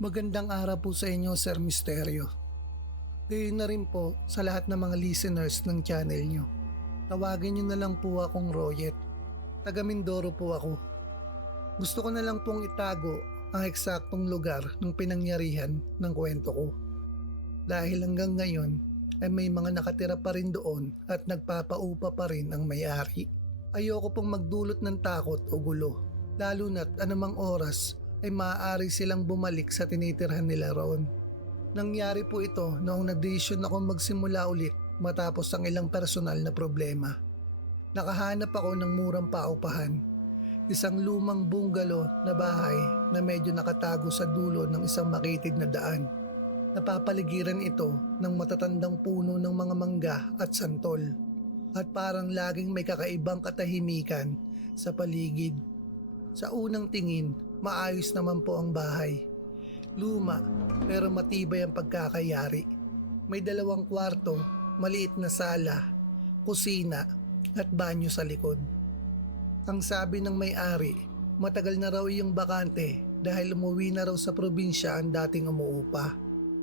Magandang araw po sa inyo, Sir Misteryo. Gayon na rin po sa lahat ng mga listeners ng channel nyo. Tawagin nyo na lang po akong Royet. Taga Mindoro po ako. Gusto ko na lang pong itago ang eksaktong lugar ng pinangyarihan ng kwento ko. Dahil hanggang ngayon ay may mga nakatira pa rin doon at nagpapaupa pa rin ang may-ari. Ayoko pong magdulot ng takot o gulo, lalo na't anumang oras ay maaari silang bumalik sa tinitirhan nila roon. Nangyari po ito noong nagdesisyon akong magsimula ulit matapos ang ilang personal na problema. Nakahanap ako ng murang paupahan, isang lumang bungalow na bahay na medyo nakatago sa dulo ng isang makitid na daan. Napapaligiran ito ng matatandang puno ng mga mangga at santol at parang laging may kakaibang katahimikan sa paligid. Sa unang tingin, maayos naman po ang bahay. Luma pero matibay ang pagkakayari. May 2 kwarto, maliit na sala, kusina at banyo sa likod. Ang sabi ng may-ari, matagal na raw iyong bakante dahil umuwi na raw sa probinsya ang dating umuupa.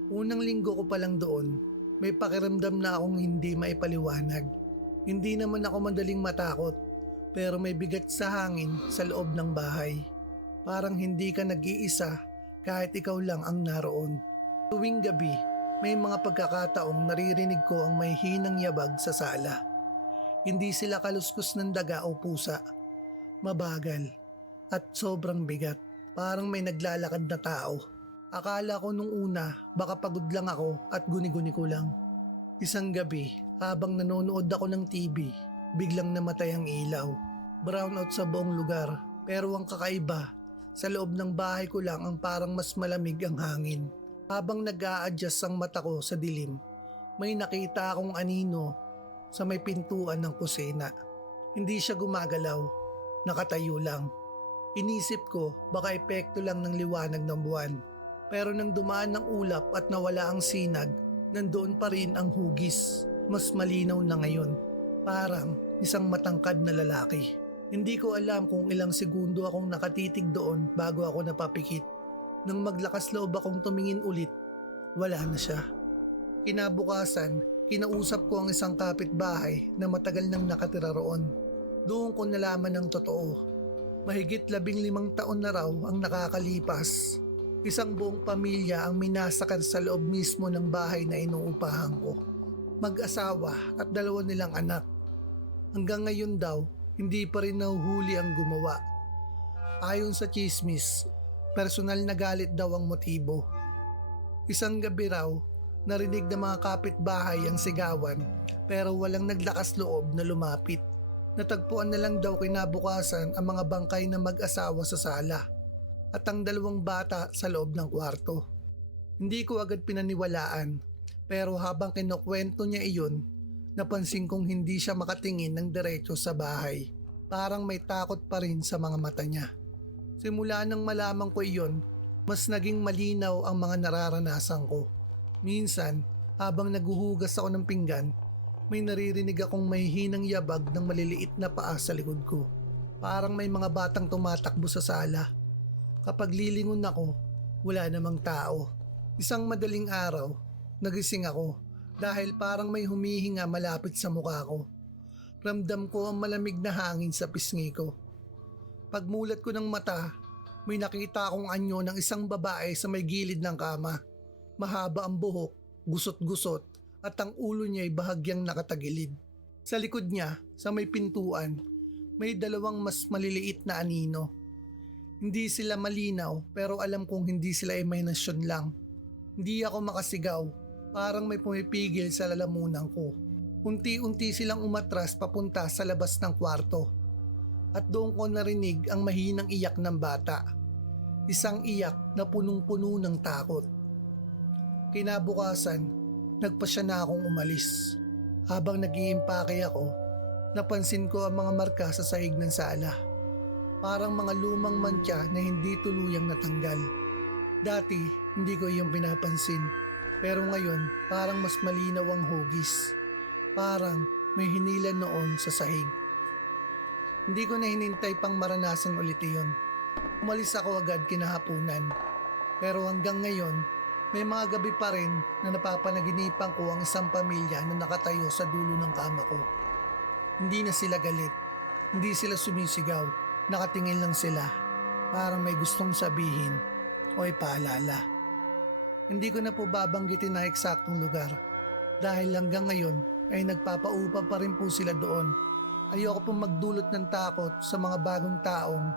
Unang linggo ko pa lang doon, may pakiramdam na akong hindi maipaliwanag. Hindi naman ako madaling matakot, pero may bigat sa hangin sa loob ng bahay. Parang hindi ka nag-iisa kahit ikaw lang ang naroon. Tuwing gabi, may mga pagkakataong naririnig ko ang may hinang yabag sa sala. Hindi sila kaluskos ng daga o pusa. Mabagal at sobrang bigat. Parang may naglalakad na tao. Akala ko nung una baka pagod lang ako at guni-guni ko lang. Isang gabi, habang nanonood ako ng TV, biglang namatay ang ilaw. Brownout sa buong lugar, pero ang kakaiba, sa loob ng bahay ko lang ang parang mas malamig ang hangin. Habang nag-a-adjust ang mata ko sa dilim, may nakita akong anino sa may pintuan ng kusina. Hindi siya gumagalaw, nakatayo lang. Inisip ko baka epekto lang ng liwanag ng buwan. Pero nang dumaan ng ulap at nawala ang sinag, nandoon pa rin ang hugis. Mas malinaw na ngayon. Parang isang matangkad na lalaki. Hindi ko alam kung ilang segundo akong nakatitig doon bago ako napapikit. Nang maglakas loob akong tumingin ulit, wala na siya. Kinabukasan, kinausap ko ang isang kapitbahay na matagal nang nakatira roon. Doon ko nalaman ng totoo. Mahigit 15 taon na raw ang nakakalipas. Isang buong pamilya ang minasakal sa loob mismo ng bahay na inuupahan ko. Mag-asawa at 2 nilang anak. Hanggang ngayon daw, hindi pa rin nahuhuli ang gumawa. Ayon sa chismis, personal na galit daw ang motibo. Isang gabi raw, narinig ng mga kapitbahay ang sigawan pero walang naglakas loob na lumapit. Natagpuan na lang daw kinabukasan ang mga bangkay ng mag-asawa sa sala at ang 2 bata sa loob ng kwarto. Hindi ko agad pinaniwalaan pero habang kinukwento niya iyon, napansin kong hindi siya makatingin ng diretso sa bahay. Parang may takot pa rin sa mga mata niya. Simula nang malaman ko iyon, mas naging malinaw ang mga nararanasan ko. Minsan, habang naguhugas ako ng pinggan, may naririnig akong mahihinang yabag ng maliliit na paa sa likod ko. Parang may mga batang tumatakbo sa sala. Kapag lilingon ako, wala namang tao. Isang madaling araw, nagising ako dahil parang may humihinga malapit sa mukha ko. Ramdam ko ang malamig na hangin sa pisngi ko. Pagmulat ko ng mata, may nakita akong anyo ng isang babae sa may gilid ng kama. Mahaba ang buhok, gusot-gusot at ang ulo niya ay bahagyang nakatagilid. Sa likod niya, sa may pintuan, may 2 mas maliliit na anino. Hindi sila malinaw pero alam kong hindi sila imahinasyon lang. Hindi ako makasigaw, parang may pumipigil sa lalamunan ko. Unti-unti silang umatras papunta sa labas ng kwarto. At doon ko narinig ang mahinang iyak ng bata. Isang iyak na punong-puno ng takot. Kinabukasan, nagpasya na akong umalis. Habang nag-iimpake ako, napansin ko ang mga marka sa sahig ng sala. Parang mga lumang mantya na hindi tuluyang natanggal. Dati, hindi ko iyong pinapansin. Pero ngayon, parang mas malinaw ang hugis. Parang may hinilan noon sa sahig. Hindi ko na hinintay pang maranasan ulit iyon. Umalis ako agad kinahaponan. Pero hanggang ngayon, may mga gabi pa rin na napapanaginipan ko ang isang pamilya na nakatayo sa dulo ng kama ko. Hindi na sila galit, hindi sila sumisigaw, nakatingin lang sila, parang may gustong sabihin o ipaalala. Hindi ko na po babanggitin ang eksaktong lugar dahil hanggang ngayon ay nagpapaupa pa rin po sila doon. Ayoko pong magdulot ng takot sa mga bagong taong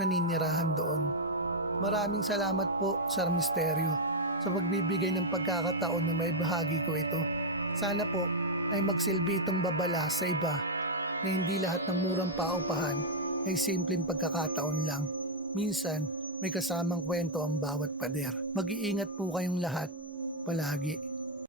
naninirahan doon. Maraming salamat po, Sir Misterio, sa pagbibigay ng pagkakataon na may bahagi ko ito. Sana po ay magsilbi itong babala sa iba na hindi lahat ng murang paupahan ay simpleng pagkakataon lang. Minsan, may kasamang kwento ang bawat pader. Mag-iingat po kayong lahat, palagi.